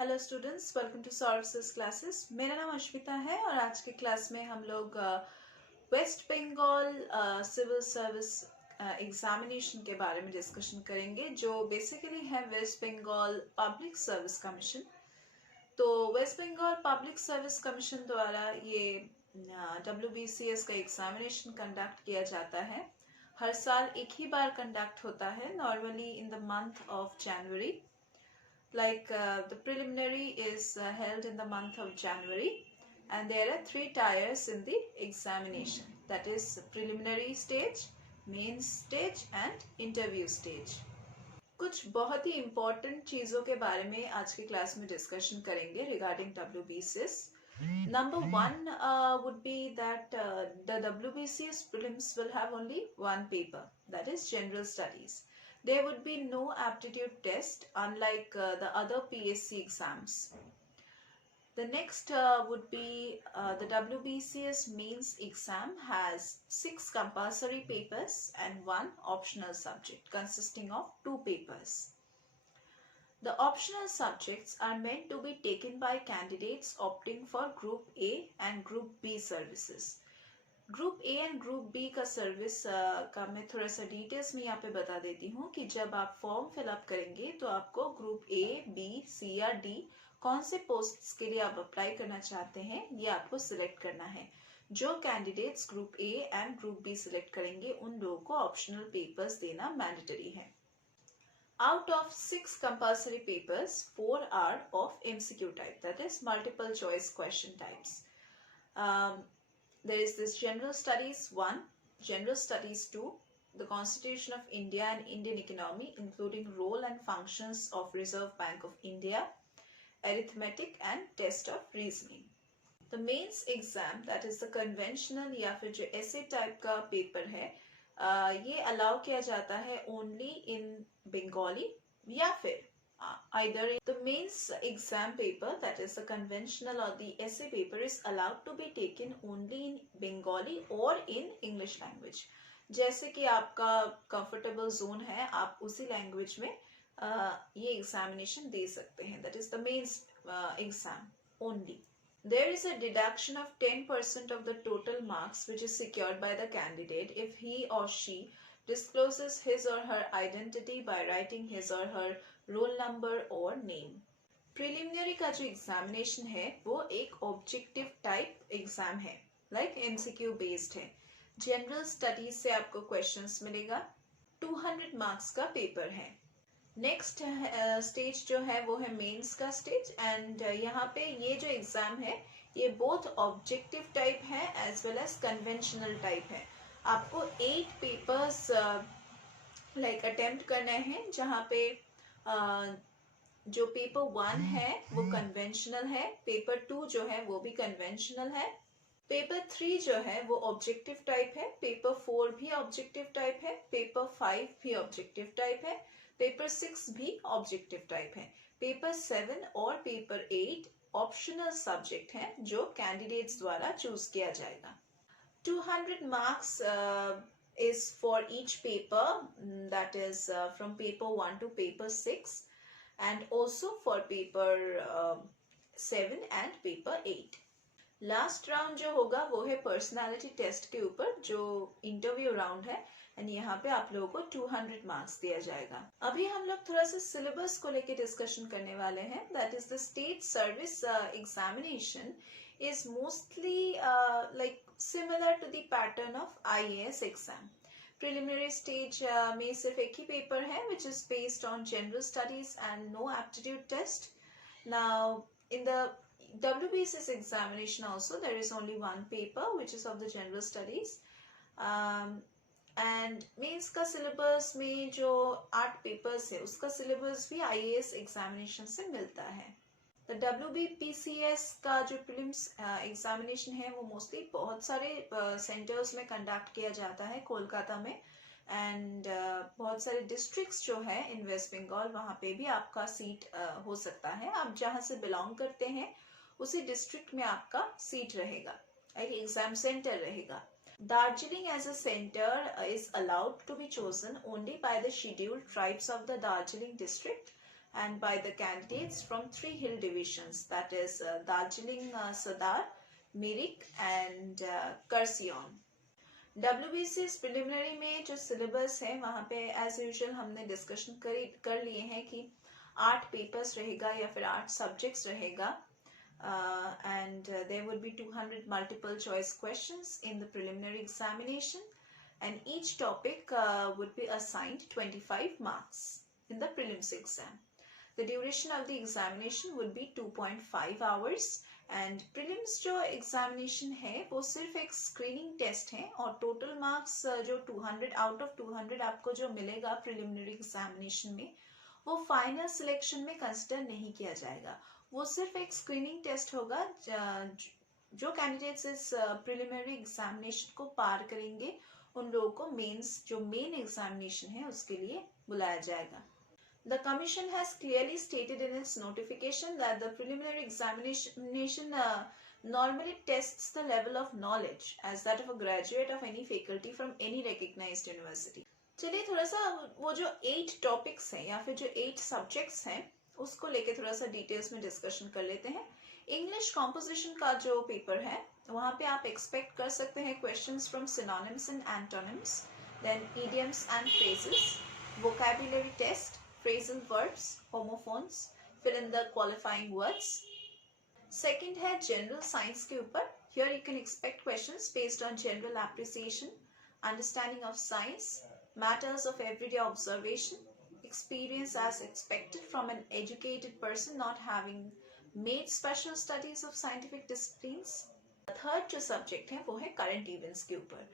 Hello students, welcome to services classes. मेरा नाम अश्विता है और आज के क्लास में हम लोग West Bengal civil service examination के बारे में डिस्कशन करेंगे, जो बेसिकली है West Bengal public service commission. तो West Bengal public service commission द्वारा ये WBCS का एग्जामिनेशन कंडक्ट किया जाता है। हर साल एक ही बार कंडक्ट होता है, normally in the month of January. The preliminary is held in the month of January, and there are 3 tiers in the examination, that is preliminary stage, main stage and interview stage. कुछ बहुत ही important चीज़ों के बारे में आज की class में discussion करेंगे regarding WBCS. Number one would be that the WBCS prelims will have only one paper, that is general studies. There would be no aptitude test, unlike the other PSC exams. The next would be the WBCS mains exam has 6 compulsory papers and 1 optional subject consisting of 2 papers. The optional subjects are meant to be taken by candidates opting for Group A and Group B services. Group A and group B का service का मैं थोड़ा सा details में यहाँ पे बता देती हूँ कि जब आप फॉर्म फिलअप करेंगे तो आपको ग्रुप ए, बी, सी या डी कौन से पोस्ट्स के लिए आप अप्लाई करना चाहते हैं ये आपको सिलेक्ट करना है. जो candidates group A and group B select करेंगे उन लोगों को ऑप्शनल पेपर्स देना मैंडेटरी है. Out of 6 compulsory papers, 4 are of MCQ type, that is multiple choice question types. There is this General Studies 1, General Studies 2, the Constitution of India and Indian Economy, including role and functions of Reserve Bank of India, Arithmetic and Test of Reasoning. The mains exam, that is the conventional या फिर जो essay type का paper है, ये allow किया जाता है only in Bengali या फिर either the mains exam paper, that is the conventional or the essay paper, is allowed to be taken only in Bengali or in English language. जैसे कि आपका comfortable zone है, आप उसी language में ये examination दे सकते हैं. That is the mains exam only. There is a deduction of 10% of the total marks which is secured by the candidate if he or she discloses his or her identity by writing his or her roll number or name. Preliminary का जो examination है वो एक objective type exam है, like MCQ based है. General studies से आपको questions मिलेगा. 200 marks का paper है. नेक्स्ट स्टेज जो है वो है मेंस का स्टेज, एंड यहाँ पे ये जो एग्जाम है ये बोथ ऑब्जेक्टिव टाइप है as well as conventional type है. आपको 8 पेपर्स लाइक अटेम्प्ट करने हैं, जहाँ पे जो पेपर 1 है वो कन्वेंशनल है, पेपर 2 जो है वो भी कन्वेंशनल है, पेपर 3 जो है वो ऑब्जेक्टिव टाइप है, पेपर 4 भी ऑब्जेक्टिव टाइप है, पेपर 5 भी ऑब्जेक्टिव टाइप है, पेपर 6 भी ऑब्जेक्टिव टाइप है, पेपर 7 और पेपर 8 ऑप्शनल सब्जेक्ट है जो कैंडिडेट्स द्वारा चूज किया जाएगा. 200 marks is for each paper, that is from paper 1 to paper 6, and also for paper 7 and paper 8. Last round जो होगा वो है पर्सनालिटी टेस्ट के ऊपर, जो इंटरव्यू राउंड है, एंड यहाँ पे आप लोगों को 200 मार्क्स दिया जाएगा. अभी हम लोग थोड़ा सा सिलेबस को लेके डिस्कशन करने वाले हैं. That is the state service examination is mostly like similar to the pattern of IAS exam. Preliminary stage में सिर्फ एक ही पेपर है which is based on general studies and no aptitude test. Now in the WBCS examination also there is only one paper which is of the general studies, and mains का syllabus में जो 8 papers है उसका syllabus भी IAS examination से मिलता है. The WBPCS का जो प्रीलिम्स एग्जामिनेशन है वो मोस्टली बहुत सारे सेंटर्स में कंडक्ट किया जाता है, कोलकाता में, एंड बहुत सारे डिस्ट्रिक्ट्स जो है इन वेस्ट बंगाल, वहाँ पे भी आपका सीट हो सकता है. आप जहाँ से बिलोंग करते हैं उसी डिस्ट्रिक्ट में आपका सीट रहेगा, एक एग्जाम सेंटर रहेगा. Darjeeling as a center is allowed to be chosen only by the scheduled tribes of the Darjeeling district, and by the candidates from 3 hill divisions, that is Darjeeling, Sadar, Mirik and Kurseong. WBCS preliminary में जो syllabus है वहाँ पे as usual हमने discussion कर लिए हैं कि 8 पेपर्स रहेगा या फिर 8 सब्जेक्ट्स रहेगा and there would be 200 multiple choice questions in the preliminary examination and each topic would be assigned 25 marks in the prelims exam. The duration of the examination would be 2.5 hours and prelims जो examination है वो सिर्फ एक screening test है और total marks जो 200 out of 200 आपको जो मिलेगा preliminary examination में वो final selection में consider नहीं किया जाएगा. वो सिर्फ एक screening test होगा. जो candidates इस preliminary examination को पार करेंगे उन लोगों को मेंस जो मेन एग्जामिनेशन है उसके लिए बुलाया जाएगा. The Commission has clearly stated in its notification that the preliminary examination normally tests the level of knowledge as that of a graduate of any faculty from any recognized university. चलिए थोड़ा सा वो जो 8 टॉपिक्स हैं या फिर जो 8 subjects हैं उसको लेके थोड़ा सा डिटेल्स में डिस्कशन कर लेते हैं. इंग्लिश कॉम्पोजिशन का जो पेपर है वहाँ पे आप एक्सपेक्ट कर सकते हैं questions from synonyms and antonyms, then idioms and phrases, vocabulary test, phrasal verbs, homophones, fill in the qualifying words. Second है general science के ऊपर. Here you can expect questions based on general appreciation, understanding of science, matters of everyday observation, experience as expected from an educated person not having made special studies of scientific disciplines. Third जो subject है वो है current events के ऊपर.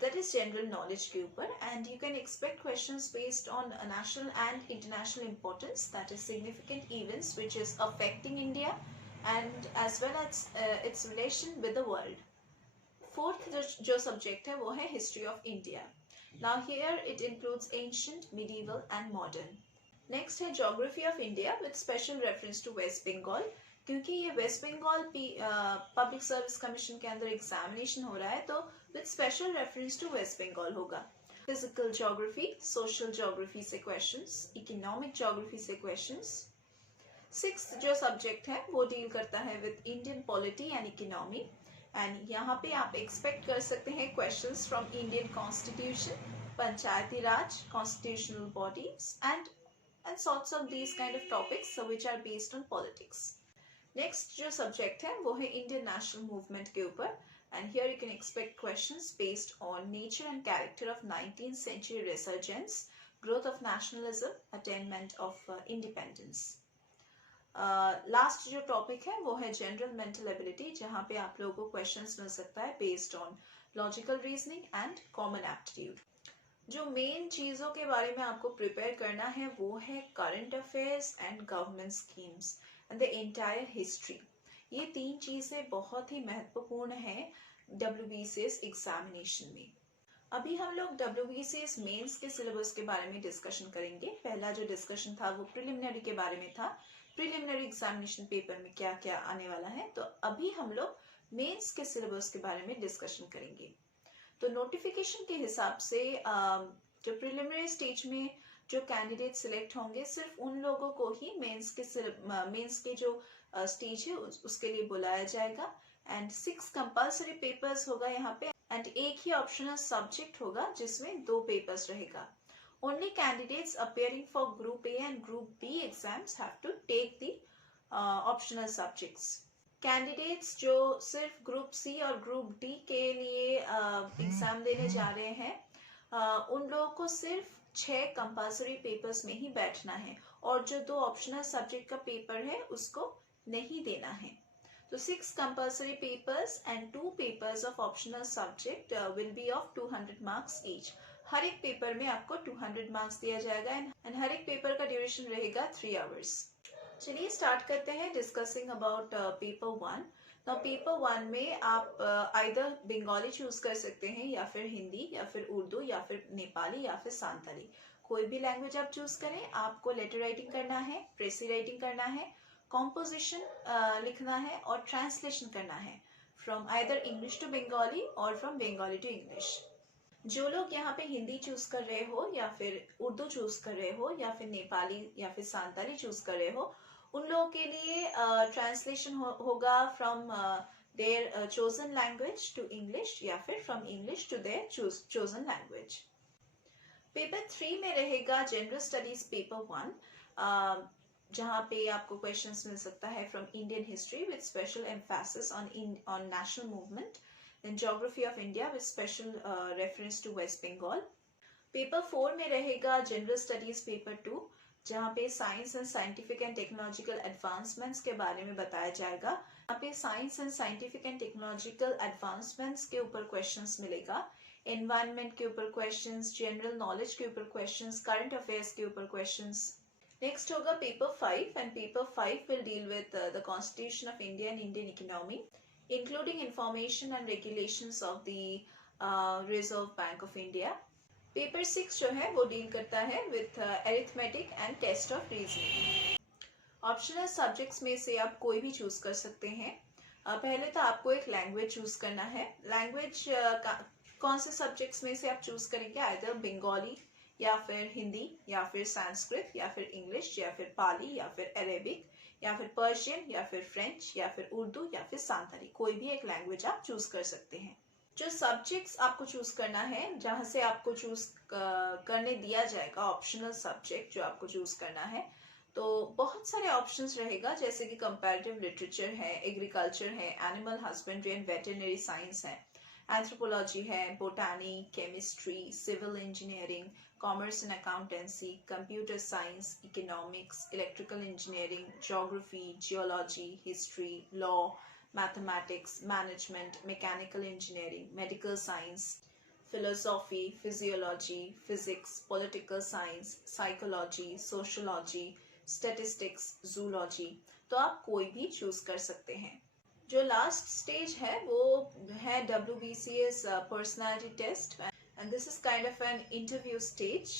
That is general knowledge के ऊपर and you can expect questions based on national and international importance, that is significant events which is affecting India and as well as its relation with the world. Fourth जो subject है वो है history of India. Now here it includes ancient, medieval and modern. Next है geography of India with special reference to West Bengal. क्योंकि ये West Bengal public service commission के अंदर examination हो रहा है तो with special reference to West Bengal होगा. फिजिकल ज्योग्राफी, सोशल ज्योग्राफी से क्वेश्चंस, इकोनॉमिक ज्योग्राफी से क्वेश्चंस. सिक्स्थ जो सब्जेक्ट है वो डील करता है with Indian polity and economy एंड यहाँ पे आप एक्सपेक्ट कर सकते हैं questions from Indian constitution, Panchayati Raj, constitutional bodies and sorts of these kind of topics which are based on politics. Next जो सब्जेक्ट है वो है इंडियन नेशनल मूवमेंट के ऊपर and here you can expect questions based on nature and character of 19th century resurgence, growth of nationalism, attainment of independence. Last जो topic है वो है जनरल मेंटल एबिलिटी जहाँ पे आप लोगों को क्वेश्चंस मिल सकता है based on logical reasoning and common aptitude. जो मेन चीज़ों के बारे में आपको प्रिपेयर करना है वो है current affairs and government schemes and the entire history. ये 3 चीज़ें बहुत ही महत्वपूर्ण हैं WBCS एग्जामिनेशन में. अभी हम लोग WBCS मेंस के सिलेबस के बारे में डिस्कशन करेंगे. पहला जो डिस्कशन था वो प्रिलिमिनरी के बारे में था, प्रिलिमिनरी एग्जामिनेशन पेपर में क्या क्या आने वाला है. तो अभी हम लोग मेंस के सिलेबस के बारे में डिस्कशन करेंगे. तो नोटिफिकेशन के हिसाब से जो प्रिलिमिनरी स्टेज में जो कैंडिडेट सिलेक्ट होंगे सिर्फ उन लोगों को ही मेंस के जो स्टेज है उसके लिए बुलाया जाएगा एंड 6 कंपल्सरी पेपर्स होगा यहाँ पे एंड एक ही ऑप्शनल सब्जेक्ट होगा जिसमें 2 पेपर्स रहेगा. Only candidates appearing for Group A and Group B exams have to take the optional subjects. Candidates जो सिर्फ Group C और Group D के लिए एग्जाम देने जा रहे हैं उन लोगों को सिर्फ 6 कंपल्सरी पेपर्स में ही बैठना है और जो 2 ऑप्शनल सब्जेक्ट का पेपर है उसको नहीं देना है. तो 6 compulsory papers and 2 papers of optional subject will be of 200 marks each. हर एक पेपर में आपको 200 मार्क्स दिया जाएगा एंड हर एक पेपर का ड्यूरेशन रहेगा 3 आवर्स. चलिए स्टार्ट करते हैं डिस्कसिंग अबाउट पेपर 1. तो पेपर 1 में आप आइदर बंगाली चूज कर सकते हैं या फिर हिंदी या फिर उर्दू या फिर नेपाली या फिर सांताली. कोई भी लैंग्वेज आप चूज करें. आपको लेटर राइटिंग करना है, प्रेसी राइटिंग करना है, कॉम्पोजिशन लिखना है और ट्रांसलेशन करना है from either English to Bengali और फ्रॉम बंगाली टू इंग्लिश. जो लोग यहाँ पे हिंदी चूज कर रहे हो या फिर उर्दू चूज कर रहे हो या फिर नेपाली या फिर सांताली चूज कर रहे हो, उन लोगों के लिए ट्रांसलेशन होगा from their chosen language to English या फिर from English to their chosen language. Paper 3 में रहेगा जनरल स्टडीज पेपर 1, जहाँ पे आपको क्वेश्चंस मिल सकता है from Indian history with special emphasis on national movement, then geography of India with special reference to West Bengal. Paper 4 में रहेगा general studies paper 2, जहाँ पे science and scientific and technological advancements के बारे में बताया जाएगा। यहाँ पे science and scientific and technological advancements के ऊपर क्वेश्चंस मिलेगा, एनवायरनमेंट के ऊपर क्वेश्चंस, जनरल नॉलेज के ऊपर क्वेश्चंस, करंट अफेयर्स के ऊपर क्वेश्चंस। नेक्स्ट होगा paper 5 and paper 5 will deal with the constitution of India and Indian economy, including information and regulations of the Reserve Bank of India. Paper 6 जो है वो deal करता है with arithmetic and test of reasoning. Optional subjects में से आप कोई भी चूज कर सकते हैं। पहले तो आपको एक लैंग्वेज चूज करना है। लैंग्वेज कौन से सब्जेक्ट्स में से आप चूज करेंगे, आइदर बंगाली या फिर हिंदी या फिर संस्कृत या फिर इंग्लिश या फिर पाली या फिर अरेबिक या फिर पर्शियन या फिर फ्रेंच या फिर उर्दू या फिर सांताली, कोई भी एक लैंग्वेज आप चूज कर सकते हैं। जो सब्जेक्ट्स आपको चूज करना है, जहां से आपको चूज करने दिया जाएगा ऑप्शनल सब्जेक्ट जो आपको चूज करना है, तो बहुत सारे ऑप्शंस रहेगा, जैसे कि कंपैरेटिव लिटरेचर है, एग्रीकल्चर है, animal husbandry and veterinary science है, एंथ्रोपोलॉजी है, botany, chemistry, civil engineering, commerce and accountancy, computer science, economics, electrical engineering, geography, geology, history, law, mathematics, management, mechanical engineering, medical science, philosophy, physiology, physics, political science, psychology, sociology, statistics, zoology. तो आप कोई भी choose कर सकते हैं। जो last stage है वो है WBCS personality test, and this is kind of an interview stage.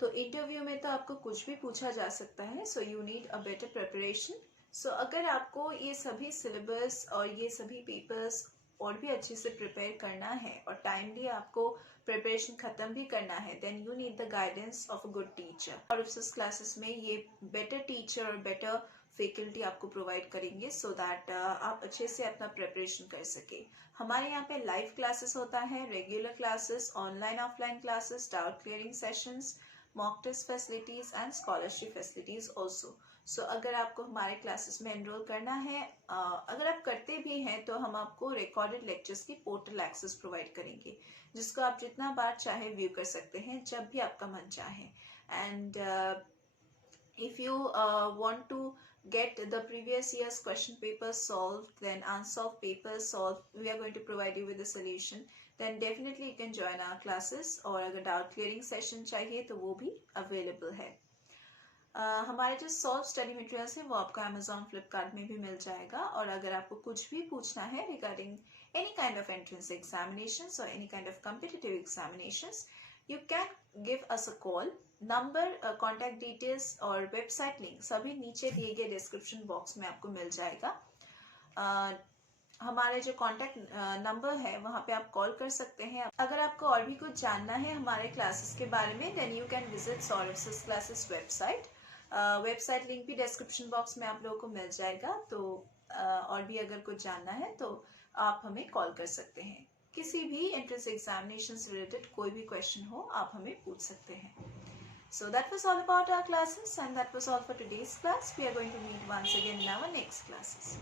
तो इंटरव्यू में तो आपको कुछ भी पूछा जा सकता है, so you need a better preparation. So अगर आपको ये सभी सिलेबस और ये सभी पेपर्स और भी अच्छे से प्रिपेयर करना है और टाइमली आपको प्रिपरेशन खत्म भी करना है, then you need the guidance of a good teacher. और इस क्लासेस में ये बेटर टीचर और बेटर फैकल्टी आपको प्रोवाइड करेंगे, सो दैट आप अच्छे से अपना प्रिपरेशन कर सके। हमारे यहाँ पे लाइव क्लासेस होता है, regular classes, online offline classes, doubt clearing sessions, mock test facilities and scholarship facilities also. So अगर आपको हमारे क्लासेस में एनरोल करना है, अगर आप करते भी हैं तो हम आपको रिकॉर्डेड लेक्चर्स की पोर्टल एक्सेस प्रोवाइड करेंगे, जिसको आप जितना बार चाहे व्यू कर सकते हैं, जब भी आपका मन चाहे। And if you want to get the previous year's question papers solved, then unsolved papers solved, we are going to provide you with the solution, then definitely you can join our classes। और अगर doubt clearing session चाहिए तो वो भी available है। हमारे जो solve study materials हैं वो आपको अमेजॉन, फ्लिपकार्ट में भी मिल जाएगा। और अगर आपको कुछ भी पूछना है regarding any kind of entrance examinations और any kind of competitive examinations, you can give us a call। Number, contact details और वेबसाइट लिंक सभी नीचे दिए गए डिस्क्रिप्शन बॉक्स में आपको मिल जाएगा। हमारे जो कॉन्टैक्ट नंबर है वहाँ पे आप कॉल कर सकते हैं। अगर आपको और भी कुछ जानना है हमारे क्लासेस के बारे में, then you can visit Saurabh classes website. Website link भी डिस्क्रिप्शन बॉक्स में आप लोगों को मिल जाएगा। तो और भी अगर कुछ जानना है तो आप हमें कॉल कर सकते हैं। किसी भी एंट्रेंस एग्जामिनेशन से रिलेटेड कोई भी क्वेश्चन हो आप हमें पूछ सकते हैं। So that was all about our classes, and that was all for today's class. We are going to meet once again in our next classes.